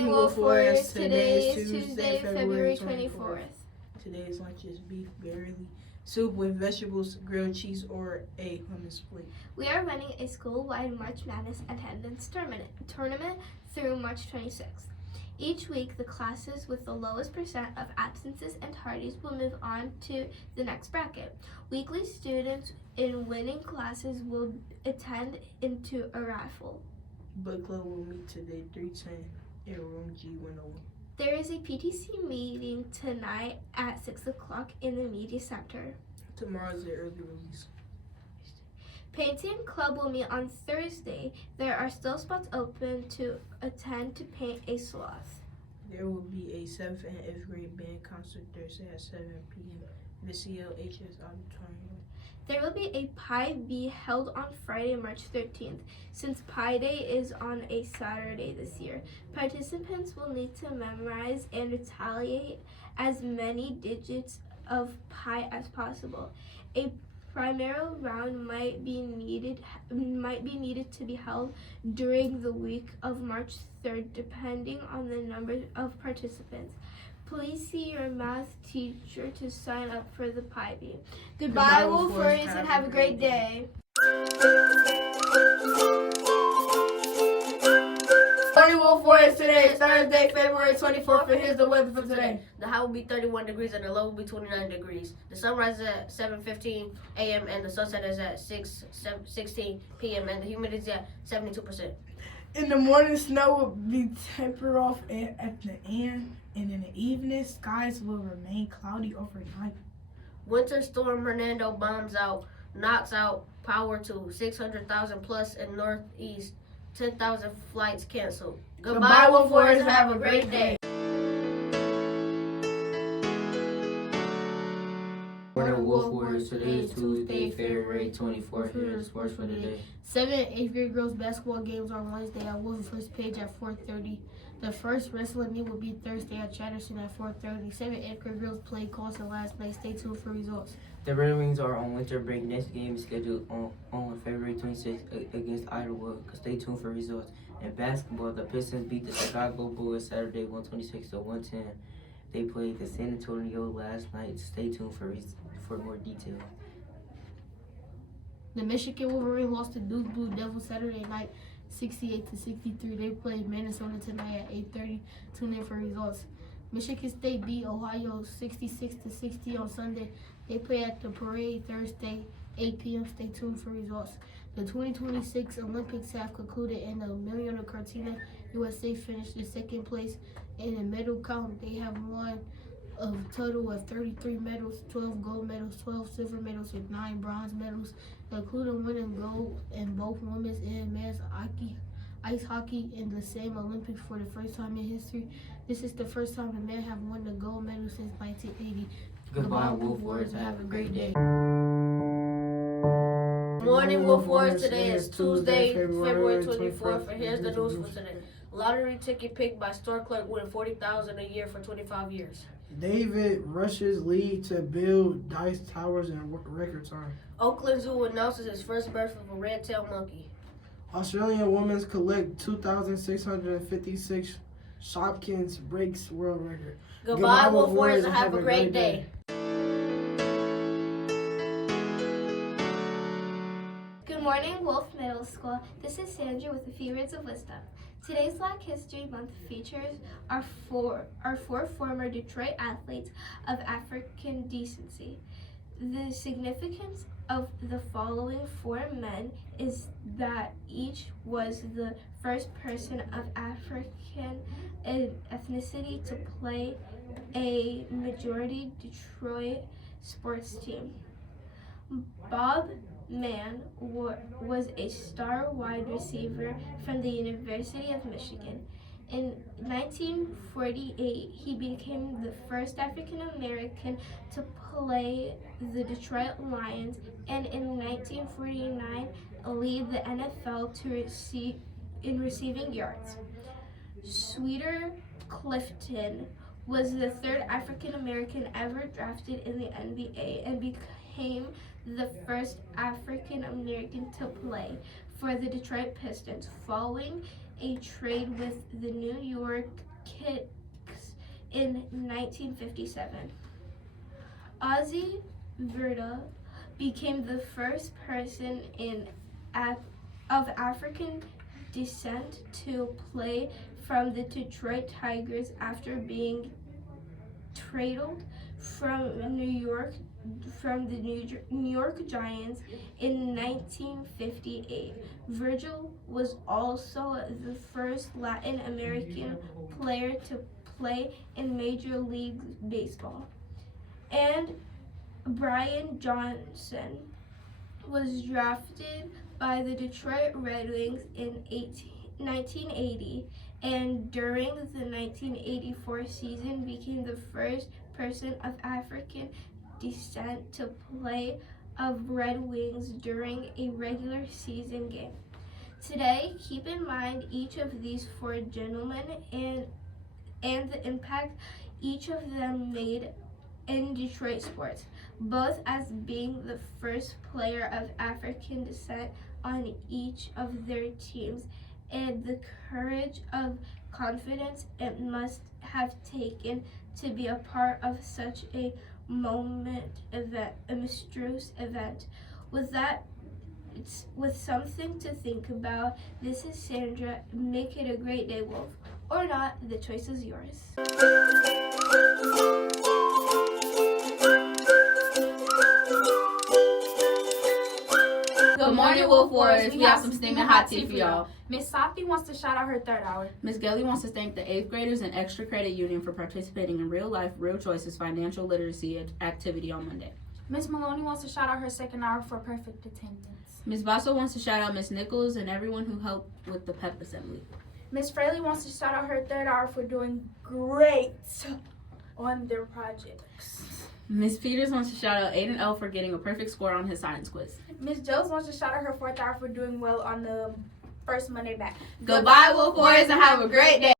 morning, Wolf Warriors. Today is Tuesday, February 24th. Today's lunch is beef barley soup with vegetables, grilled cheese, or a hummus plate. We are running a school-wide March Madness attendance tournament through March 26th. Each week, the classes with the lowest percent of absences and tardies will move on to the next bracket. Weekly students in winning classes will attend into a raffle. Book club will meet today 310 in room G101. There is a PTC meeting tonight at 6 o'clock in the media center. Tomorrow is the early release. Painting club will meet on Thursday. There are still spots open to attend to paint a sloth. There will be a 7th and 8th grade band concert Thursday at 7 p.m. in the CLHS auditorium. There will be a Pi Bee held on Friday, March 13th. Since Pi Day is on a Saturday this year, participants will need to memorize and retaliate as many digits of pi as possible. A primary round might be needed to be held during the week of March 3rd, depending on the number of participants. Please see your math teacher to sign up for the Pi Bee. Goodbye, Wolf Warriors, and have a great day. Morning, Wolf Warriors. Today is Thursday, February 24th, and here's the weather for today. The high will be 31 degrees and the low will be 29 degrees. The sun rises at 7:15 a.m. and the sunset is at 6:16 p.m. and the humidity is at 72%. In the morning, snow will be tempered off at the end, and in the evening, skies will remain cloudy overnight. Winter storm Hernando knocks out power to 600,000 plus in northeast. 10,000 flights canceled. Goodbye, Wolf Warriors. Have a great day. Morning, Wolf Warriors. Today is Tuesday, February 24th. Here's sports for the day. 7th and 8th grade girls basketball games on Wednesday at Wolf First Page at 4:30. The first wrestling meet will be Thursday at Chatterton at 4:30. 7th and 8th grade girls played Carlson last night. Stay tuned for results. The Red Wings are on winter break. Next game is scheduled on February 26th against Iowa. Stay tuned for results. In basketball, the Pistons beat the Chicago Bulls Saturday 126-110. They played the San Antonio last night. Stay tuned for more detail. The Michigan Wolverines lost to Duke Blue Devils Saturday night 68-63. They played Minnesota tonight at 8:30. Tune in for results. Michigan State beat Ohio 66-60 on Sunday. They play at the Parade Thursday, 8 p.m. Stay tuned for results. The 2026 Olympics have concluded in the Milano Cortina. USA finished in second place. In the medal count, they have won a total of 33 medals, 12 gold medals, 12 silver medals, and 9 bronze medals, including winning gold in both women's and men's ice hockey in the same Olympics for the first time in history. This is the first time the men have won the gold medal since 1980. Goodbye, Wolf Warriors. Have a great day. Morning, Wolf Warriors. Today is Tuesday, February 24th, and here's the news for today. Lottery ticket picked by store clerk winning $40,000 a year for 25 years. David Rush's lead to build Dice Towers and record time. Oakland Zoo announces its first birth of a red-tailed monkey. Australian women collect 2,656 Shopkins breaks world record. Goodbye, Wolf Warriors, and have a great day. Good morning, Wolf Middle School. This is Sandra with a few words of wisdom. Today's Black History Month features our four former Detroit athletes of African decency. The significance of the following 4 men is that each was the first person of African ethnicity to play a majority Detroit sports team. Bob Mann was a star wide receiver from the University of Michigan. In 1948, he became the first African American to play the Detroit Lions, and in 1949, lead the NFL in receiving yards. Sweeter Clifton was the 3rd African American ever drafted in the NBA and became the first African American to play for the Detroit Pistons following a trade with the New York kicks in 1957. Ozzie Verda became the first person of African descent to play from the Detroit Tigers after being traded from the New York Giants in 1958. Virgil was also the first Latin American player to play in Major League Baseball. And Brian Johnson was drafted by the Detroit Red Wings in 1980, and during the 1984 season became the first person of African descent to play of Red Wings during a regular season game. Today, keep in mind each of these four gentlemen and the impact each of them made in Detroit sports, both as being the first player of African descent on each of their teams, and the courage of confidence it must have taken to be a part of such a monstrous event. With something to think about, this is Sandra. Make it a great day, Wolf. Or not, the choice is yours. Good morning, Wolf Warriors. We have some steaming hot tea for y'all. Miss Safi wants to shout out her third hour. Ms. Gelly wants to thank the 8th graders and Extra Credit Union for participating in Real Life, Real Choices financial literacy activity on Monday. Miss Maloney wants to shout out her second hour for perfect attendance. Ms. Basso wants to shout out Ms. Nichols and everyone who helped with the PEP assembly. Miss Fraley wants to shout out her third hour for doing great on their projects. Ms. Peters wants to shout out Aiden L for getting a perfect score on his science quiz. Miss Jones wants to shout out her fourth hour for doing well on the first Monday back. Goodbye, Wolf Warriors, and have a great day.